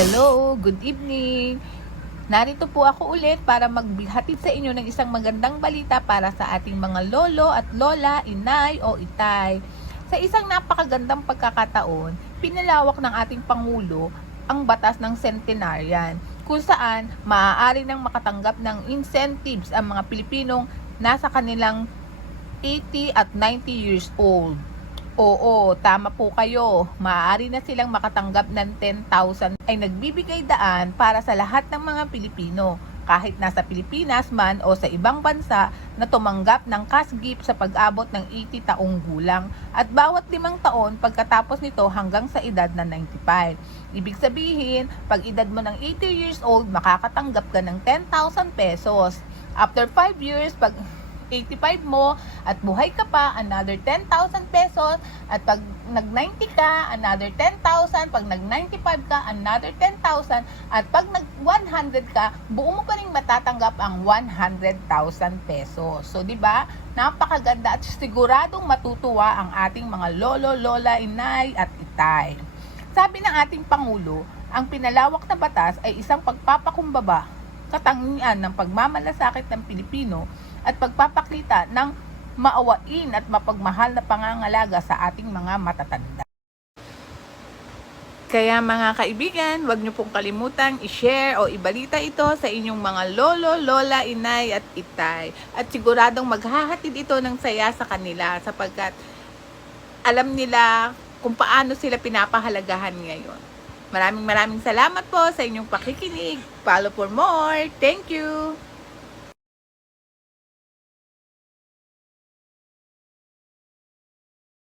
Hello, good evening. Narito po ako ulit para maghatid sa inyo ng isang magandang balita para sa ating mga lolo at lola, inay o itay. Sa isang napakagandang pagkakataon, pinalawak ng ating Pangulo ang batas ng centenarian kung saan maaari nang makatanggap ng incentives ang mga Pilipinong nasa kanilang 80 at 90 years old. Oo, tama po kayo. Maaari na silang makatanggap ng 10,000 ay nagbibigay daan para sa lahat ng mga Pilipino, kahit nasa Pilipinas man o sa ibang bansa na tumanggap ng cash gift sa pag-abot ng 80 taong gulang at bawat 5 taon pagkatapos nito hanggang sa edad na 95. Ibig sabihin, pag edad mo ng 80 years old, makakatanggap ka ng 10,000 pesos. After 5 years, pag 85 mo at buhay ka pa, another 10,000 pesos. At pag nag-90 ka, another 10,000. Pag nag-95 ka, another 10,000. At pag nag-100 ka, buo mo pa rin matatanggap ang 100,000 pesos. So, di ba? Napakaganda at siguradong matutuwa ang ating mga lolo, lola, inay at itay. Sabi ng ating Pangulo, ang pinalawak na batas ay isang pagpapakumbaba, katangian ng pagmamalasakit ng Pilipino at pagpapakita ng maawain at mapagmahal na pangangalaga sa ating mga matatanda. Kaya mga kaibigan, huwag niyo pong kalimutang i-share o ibalita ito sa inyong mga lolo, lola, inay at itay. At siguradong maghahatid ito ng saya sa kanila sapagkat alam nila kung paano sila pinapahalagahan ngayon. Maraming salamat po sa inyong pakikinig. Follow for more. Thank you!